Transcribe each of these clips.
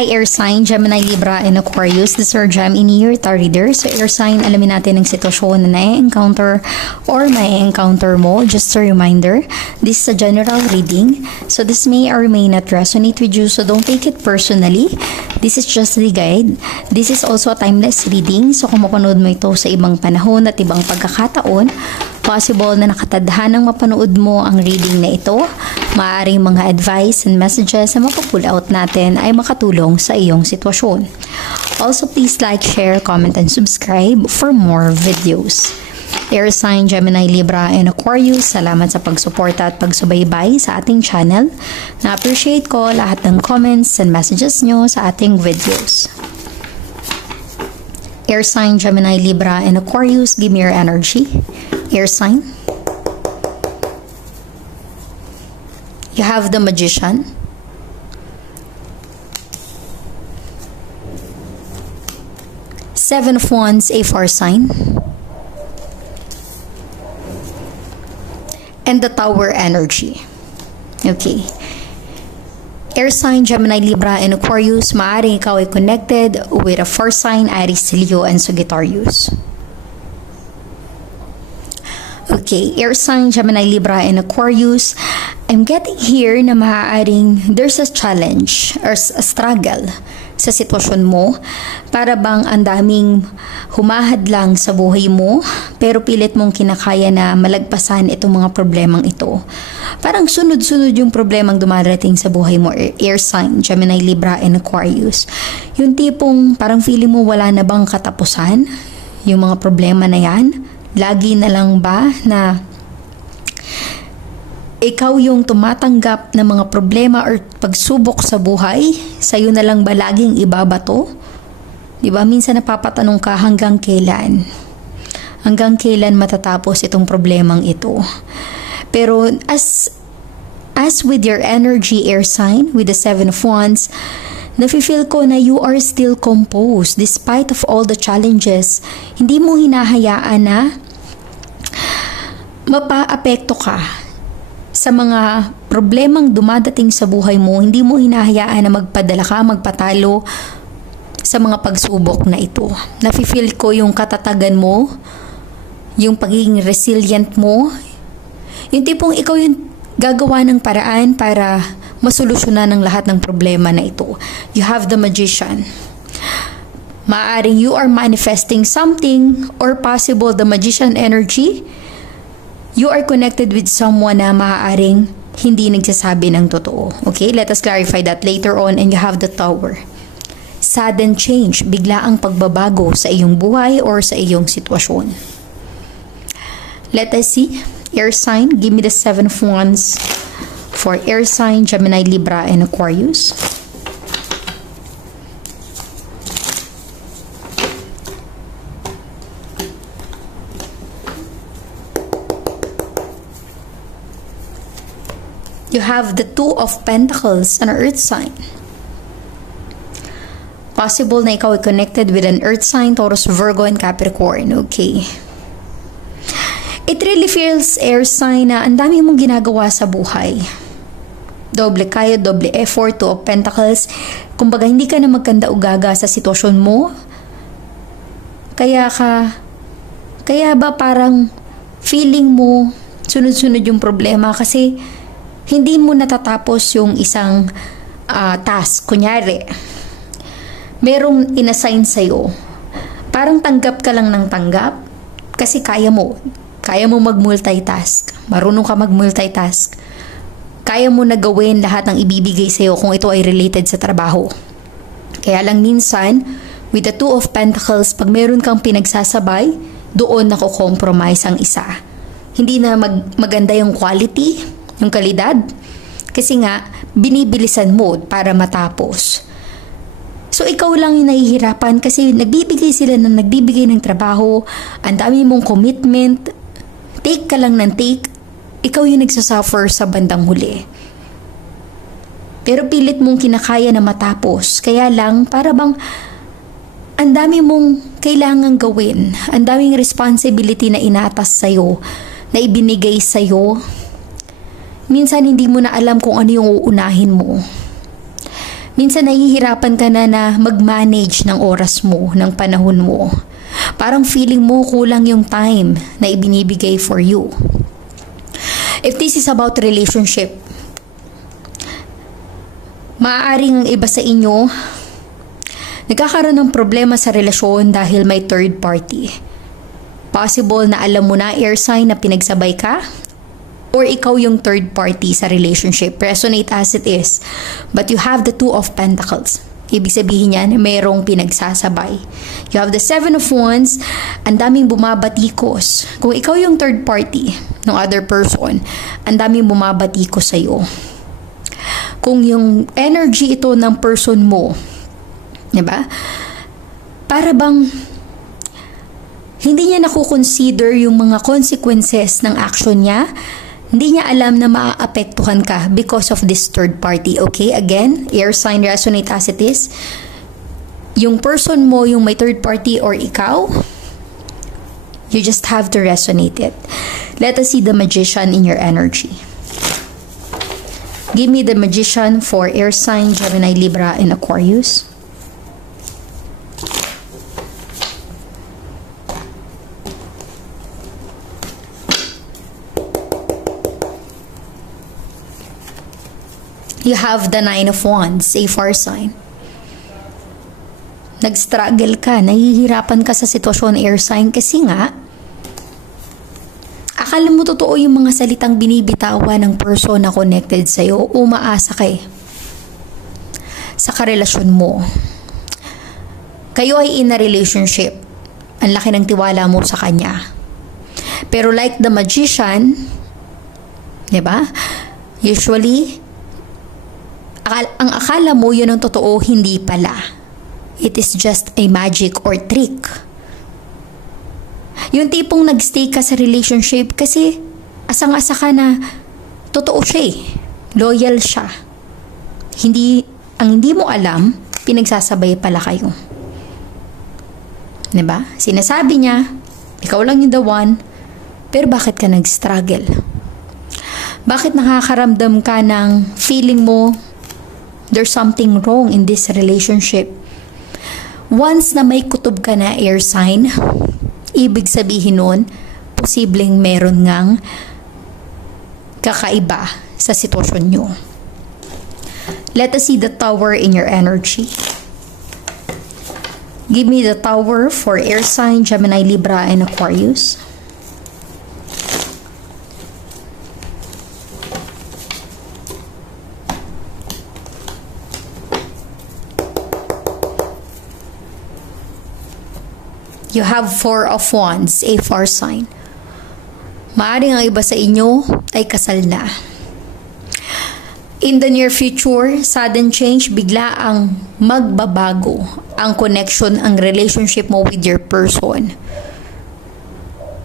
Hi air sign, Gemini, Libra, and Aquarius. This is our Gem in Year Tarot Reader. So air sign, alamin natin ang sitwasyon na na-encounter or may-encounter mo. Just a reminder, this is a general reading. So this may or may not resonate with you. So don't take it personally. This is just the guide. This is also a timeless reading. So kung mapanood mo ito sa ibang panahon at ibang pagkakataon, possible na nakatadhanang mapanood mo ang reading na ito. Maaaring mga advice and messages na mapapull out natin ay makatulong sa iyong sitwasyon. Also, please like, share, comment, and subscribe for more videos. Air sign, Gemini, Libra, and Aquarius, salamat sa pagsuporta at pagsubaybay sa ating channel. Na-appreciate ko lahat ng comments and messages nyo sa ating videos. Air sign, Gemini, Libra, and Aquarius, give me your energy. Air sign. You have the Magician. Seven of Wands, a fire sign. And the Tower energy. Okay. Air sign, Gemini, Libra, and Aquarius, maaaring ikaw ay connected with a fire sign, Aries, Leo, and Sagittarius. Okay, air sign, Gemini, Libra, and Aquarius, I'm getting here na maaaring there's a challenge or a struggle sa sitwasyon mo. Para bang ang daming humahad lang sa buhay mo, pero pilit mong kinakaya na malagpasan itong mga problemang ito. Parang sunod-sunod yung problemang dumarating sa buhay mo, air sign, Gemini, Libra, and Aquarius. Yung tipong parang feeling mo wala na bang katapusan, yung mga problema na yan. Lagi na lang ba na ikaw yung tumatanggap ng mga problema or pagsubok sa buhay? Sa'yo na lang ba laging ibabato? Diba? Minsan napapatanong ka hanggang kailan? Hanggang kailan matatapos itong problemang ito? Pero as with your energy, air sign, with the Seven of Wands, nafe-feel ko na you are still composed despite of all the challenges. Hindi mo hinahayaan na mapa-apekto ka sa mga problemang dumadating sa buhay mo. Hindi mo hinahayaan na magpadala ka, magpatalo sa mga pagsubok na ito. Nafe-feel ko yung katatagan mo, yung pagiging resilient mo, yung tipong ikaw yung gagawa ng paraan para masolusyonan ng lahat ng problema na ito. You have the Magician. Maaring you are manifesting something, or possible the Magician energy, you are connected with someone na maaaring hindi nagsasabi ng totoo. Okay, let us clarify that later on. And you have the Tower. Sudden change, bigla ang pagbabago sa iyong buhay or sa iyong sitwasyon. Let us see. Air sign, give me the Seven of Wands for air sign, Gemini, Libra, and Aquarius. You have the Two of Pentacles, an earth sign. Possible na ikaw ay connected with an earth sign, Taurus, Virgo, and Capricorn. Okay. It really feels, air sign, na ang dami mong ginagawa sa buhay. Doble kayo, doble effort, Two of Pentacles. Kumbaga, hindi ka na magkanda-ugaga sa sitwasyon mo. Kaya ba parang feeling mo, sunod-sunod yung problema kasi hindi mo natatapos yung isang task. Kunyari, merong inassign sa'yo. Parang tanggap ka lang ng tanggap kasi kaya mo. Kaya mo mag-multitask. Marunong ka mag-multitask. Kaya mo na gawin lahat ng ibibigay sa'yo kung ito ay related sa trabaho. Kaya lang minsan, with the Two of Pentacles, pag meron kang pinagsasabay, doon nako-compromise ang isa. Hindi na maganda yung quality, yung kalidad. Kasi nga, binibilisan mo para matapos. So, ikaw lang yung nahihirapan kasi nagbibigay sila ng trabaho, ang dami mong commitment, take ka lang ng take, ikaw yung nagsasuffer sa bandang huli. Pero pilit mong kinakaya na matapos. Kaya lang, para bang ang dami mong kailangang gawin, ang daming responsibility na inatas sa'yo, na ibinigay sa'yo. Minsan hindi mo na alam kung ano yung uunahin mo. Minsan nahihirapan ka na mag-manage ng oras mo, ng panahon mo. Parang feeling mo kulang yung time na ibinibigay for you. If this is about relationship, maaaring ang iba sa inyo nagkakaroon ng problema sa relasyon dahil may third party. Possible na alam mo na, air sign, na pinagsabay ka, or ikaw yung third party sa relationship. Resonate as it is. But you have the Two of Pentacles. Ibig sabihin yan, mayroong pinagsasabay. You have the Seven of Wands, ang daming bumabatikos. Kung ikaw yung third party ng other person, ang daming bumabatikos sa'yo. Kung yung energy ito ng person mo, diba? Para bang hindi niya nakukonsider yung mga consequences ng action niya. Hindi niya alam na maaapektuhan ka because of this third party. Okay? Again, air sign, resonate as it is. Yung person mo, yung may third party, or ikaw, you just have to resonate it. Let us see the Magician in your energy. Give me the Magician for air sign, Gemini, Libra, and Aquarius. You have the Nine of Wands, a fire sign. Nag-struggle ka, nahihirapan ka sa sitwasyon, air sign, kasi nga, akala mo totoo yung mga salitang binibitawan ng person na connected sa'yo, umaasa ka sa karelasyon mo. Kayo ay in a relationship. Ang laki ng tiwala mo sa kanya. Pero like the Magician, diba? Usually, ang akala mo yun ang totoo, hindi pala. It is just a magic or trick. Yung tipong nagstay ka sa relationship kasi asang-asa ka na totoo siya, loyal siya. Ang hindi mo alam, pinagsasabay pala kayo. Diba? Sinasabi niya, ikaw lang yung the one, pero bakit ka nag-struggle? Bakit nakakaramdam ka ng feeling mo there's something wrong in this relationship? Once na may kutob ka na, air sign, ibig sabihin nun, posibleng meron ngang kakaiba sa sitwasyon nyo. Let us see the Tower in your energy. Give me the Tower for air sign, Gemini, Libra, and Aquarius. You have Four of Wands, a fire sign. Maaaring ang iba sa inyo ay kasal na. In the near future, sudden change, bigla ang magbabago ang connection, ang relationship mo with your person.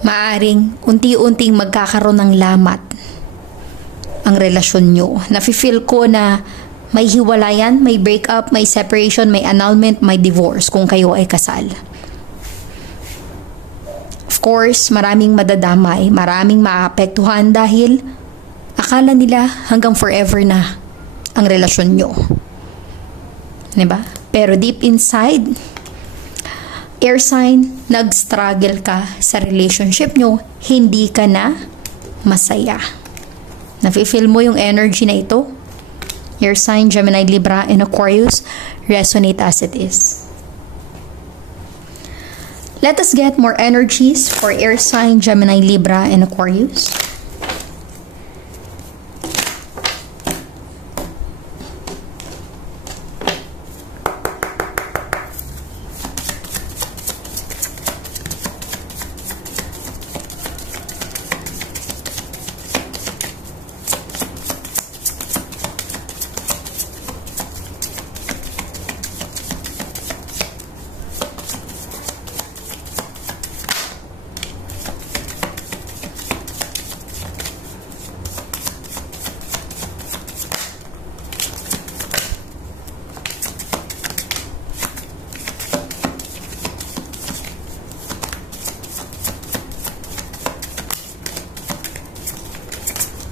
Maaaring unti-unting magkakaroon ng lamat ang relasyon nyo. Nafe-feel ko na may hiwalayan, may breakup, may separation, may annulment, may divorce kung kayo ay kasal. Of course, maraming madadamay, maraming maapektuhan dahil akala nila hanggang forever na ang relasyon nyo. Diba? Pero deep inside, air sign, nag-struggle ka sa relationship nyo, hindi ka na masaya. Nafe-feel mo yung energy na ito? Air sign, Gemini, Libra, and Aquarius, resonate as it is. Let us get more energies for air sign, Gemini, Libra, and Aquarius.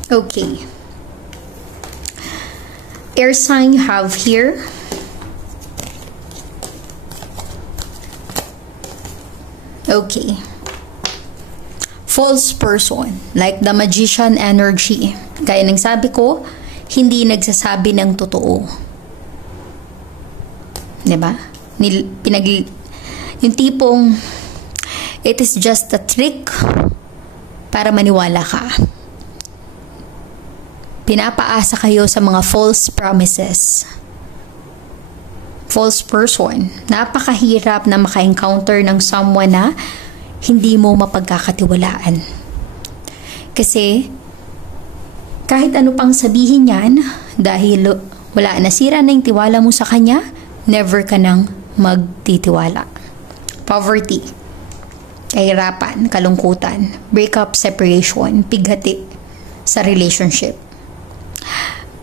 Okay. Air sign you have here Okay. False person, like the magician energy. Gaya ng sabi ko, hindi nagsasabi ng totoo. Diba? Yung tipong, it is just a trick para maniwala ka. Pinapaasa kayo sa mga false promises. False person. Napakahirap na maka-encounter ng someone na hindi mo mapagkakatiwalaan. Kasi, kahit ano pang sabihin yan, dahil wala, nasira na yung tiwala mo sa kanya, never ka nang magtitiwala. Poverty, kahirapan, kalungkutan, breakup, separation, pighati sa relationship.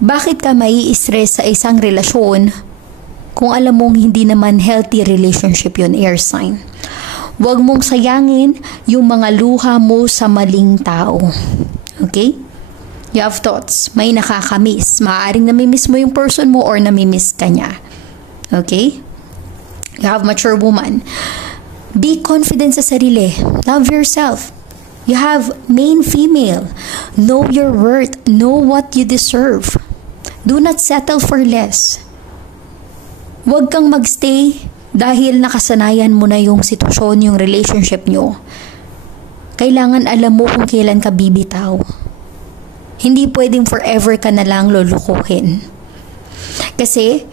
Bakit ka mai-stress sa isang relasyon kung alam mong hindi naman healthy relationship yun, air sign? Huwag mong sayangin yung mga luha mo sa maling tao. Okay? You have thoughts. May nakakamiss. Maaaring namimiss mo yung person mo or namimiss ka niya. Okay? You have mature woman. Be confident sa sarili. Love yourself. You have main female. Know your worth. Know what you deserve. Do not settle for less. Huwag kang magstay dahil nakasanayan mo na yung sitwasyon, yung relationship nyo. Kailangan alam mo kung kailan ka bibitaw. Hindi pwedeng forever ka na lang lulukuhin. Kasi,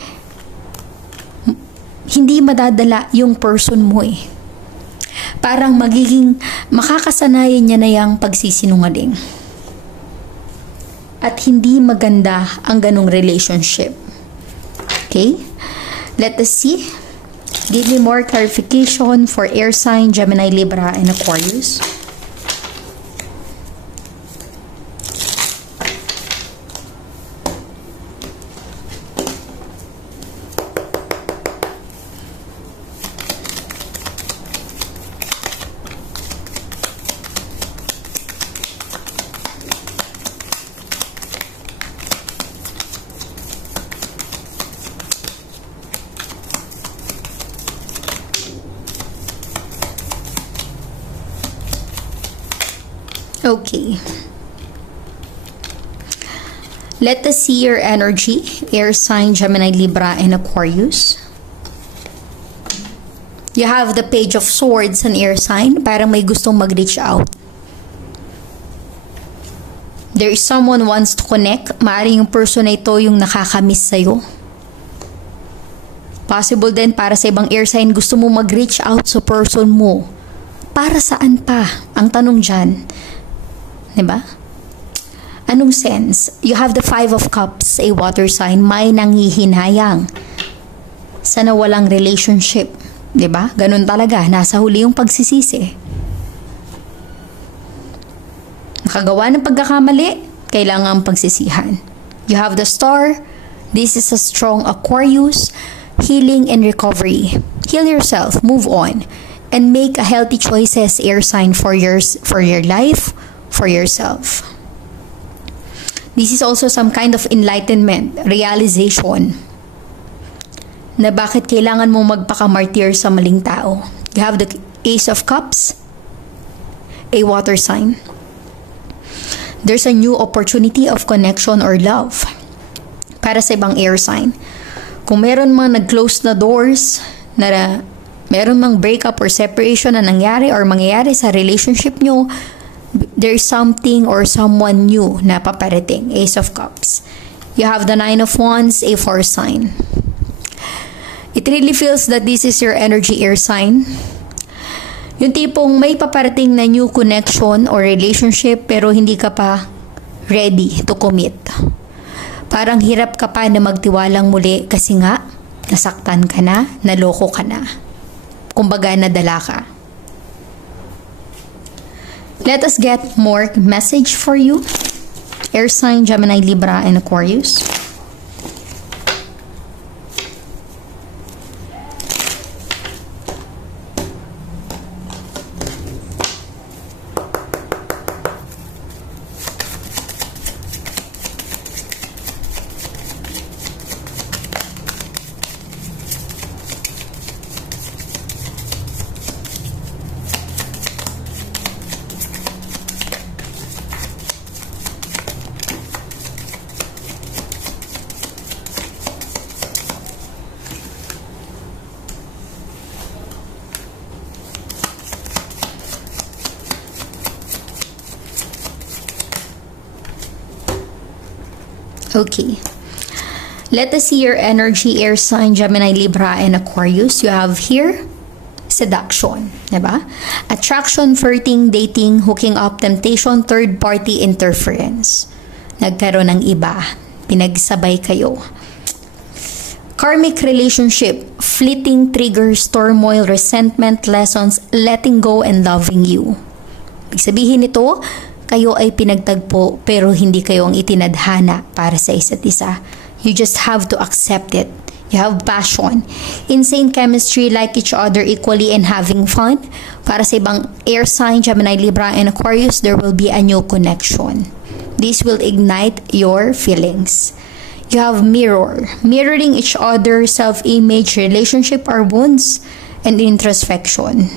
hindi madadala yung person mo eh. Parang makakasanayan niya na yung pagsisinungaling. At hindi maganda ang ganong relationship. Okay? Let us see. Give me more clarification for air sign, Gemini, Libra, and Aquarius. Okay. Let us see your energy. Air sign, Gemini, Libra, and Aquarius. You have the Page of Swords and air sign. Parang may gustong mag-reach out. There is someone wants to connect. Maaaring yung person na ito yung nakakamiss sa'yo. Possible din para sa ibang air sign, gusto mo mag-reach out sa person mo. Para saan pa? Ang tanong dyan. Diba? Anong sense? You have the 5 of Cups, a water sign, may nanghihinayang sa nawalang relationship. Diba? Ganun talaga, nasa huli yung pagsisisi. Nakagawa ng pagkakamali, kailangan pagsisihan. You have the Star. This is a strong Aquarius. Healing and recovery. Heal yourself, move on, and make a healthy choices, air sign, for your life, for yourself. This is also some kind of enlightenment, realization na bakit kailangan mo magpakamartir sa maling tao. You have the Ace of Cups, a water sign. There's a new opportunity of connection or love para sa ibang air sign. Kung meron mang nag-close na doors, na meron mang breakup or separation na nangyari or mangyayari sa relationship nyo, there's something or someone new na paparating. Ace of Cups. You have the 9 of Wands, a 4 sign. It really feels that this is your energy, air sign. Yung tipong may paparating na new connection or relationship pero hindi ka pa ready to commit. Parang hirap ka pa na magtiwalang muli kasi nga nasaktan ka na, naloko ka na. Kumbaga nadala ka. Let us get more message for you. Air sign, Gemini, Libra, and Aquarius. Okay. Let us see your energy, air sign, Gemini, Libra, and Aquarius. You have here, seduction, diba? Attraction, flirting, dating, hooking up, temptation, third-party interference. Nagkaroon ng iba, pinagsabay kayo. Karmic relationship, fleeting triggers, turmoil, resentment, lessons, letting go, and loving you. Ibig sabihin nito, kayo ay pinagtagpo pero hindi kayo ang itinadhana para sa isa't isa. You just have to accept it. You have passion, insane chemistry, like each other equally, and having fun. Para sa ibang air sign, Gemini, Libra, and Aquarius, there will be a new connection. This will ignite your feelings. You have mirror, mirroring each other, self-image, relationship are wounds, and introspection.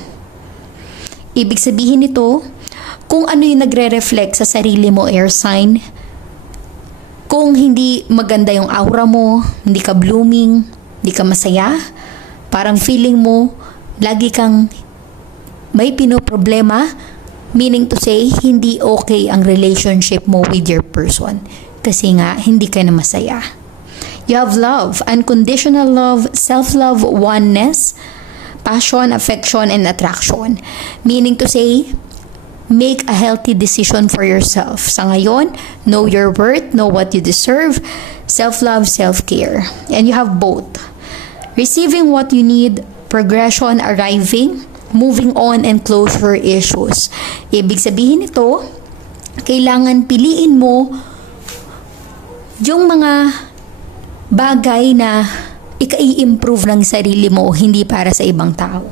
Ibig sabihin nito, kung ano yung nagre-reflect sa sarili mo, air sign, kung hindi maganda yung aura mo, hindi ka blooming, hindi ka masaya, parang feeling mo, lagi kang may pinoproblema, meaning to say, hindi okay ang relationship mo with your person. Kasi nga, hindi ka na masaya. You have love, unconditional love, self-love, oneness, passion, affection, and attraction. Meaning to say, make a healthy decision for yourself. Sa ngayon, know your worth, know what you deserve, self-love, self-care. And you have both. Receiving what you need, progression, arriving, moving on, and closure issues. Ibig sabihin nito, kailangan piliin mo yung mga bagay na i-improve ng sarili mo, hindi para sa ibang tao.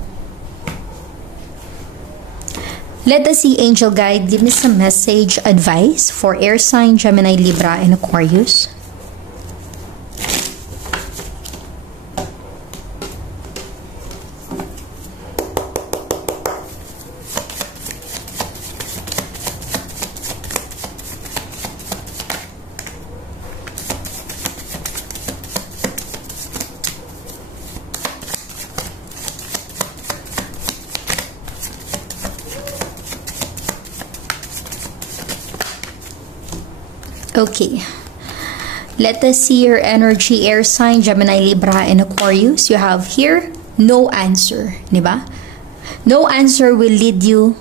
Let us see angel guide. Give me some message, advice for air sign, Gemini, Libra, and Aquarius. Okay. Let us see your energy, air sign, Gemini, Libra, and Aquarius. You have here, no answer. Diba? No answer will lead you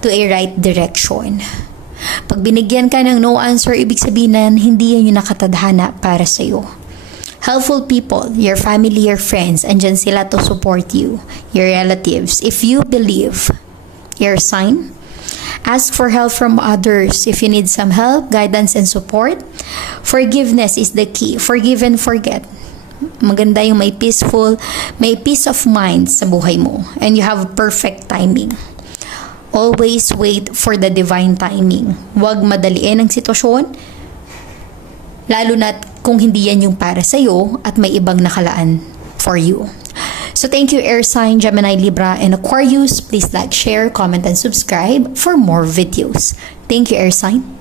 to a right direction. Pag binigyan ka ng no answer, ibig sabihin na hindi yan yung nakatadhana para sa'yo. Helpful people, your family, your friends, andyan sila to support you. Your relatives. If you believe, air sign, ask for help from others if you need some help, guidance, and support. Forgiveness is the key. Forgive and forget. Maganda yung may peace of mind sa buhay mo. And you have perfect timing. Always wait for the divine timing. Huwag madaliin ang sitwasyon, lalo na kung hindi yan yung para sa'yo at may ibang nakalaan for you. So thank you, air sign, Gemini, Libra, and Aquarius. Please like, share, comment, and subscribe for more videos. Thank you, air sign.